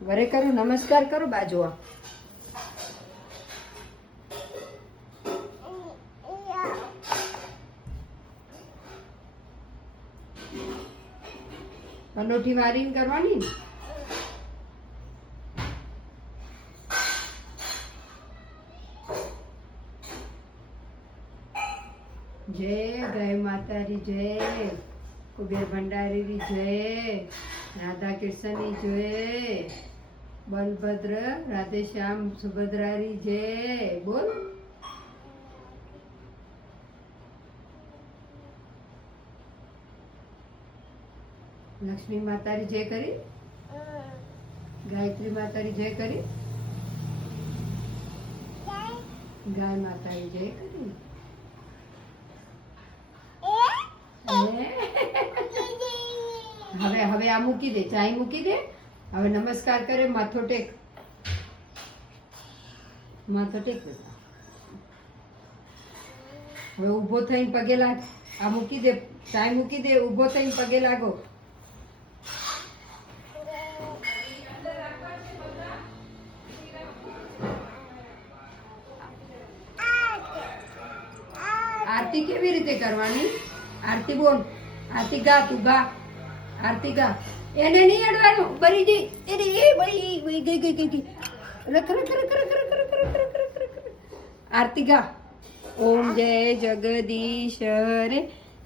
વરે કરો, નમસ્કાર કરો બાજુ. અંગૂઠી મારીને કરવાની. જય ગાય માતારી, જય કુબેર ભંડારી, જય રાધા કૃષ્ણની, જય બલભદ્ર રાધે શ્યામ સુભદ્રારી, જય બોલ. લક્ષ્મી માતારી જય કરી, ગાયત્રી માતારી જય કરી, ગાય માતારી જય કરી. હવે હવે આ મૂકી દે, ચાય મૂકી દે. હવે નમસ્કાર કરે, માથો ટેક, માથો ટેક. હવે ઊભો થઈને પગે લાગ. આ મૂકી દે, ચાય મૂકી દે, ઊભો થઈને પગે લાગો. આરતી કેવી રીતે કરવાની? આરતી બોલ, આરતી ગા, તું ગા, આરતી ગા. એને નહીં અડવાનું, બરી જઈ. એને એ બળી ગઈ ગઈ ગઈ ગઈ. રખ રખ રખ રખ રખ રખ રખ રખ રખ રખ. આરતી ગા. ઓમ જય જગદીશ રે,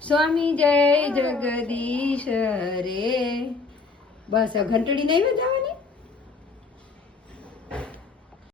સ્વામી જય જગદીશ રે. બસ ઘંટડી નહીં બજાવવાની.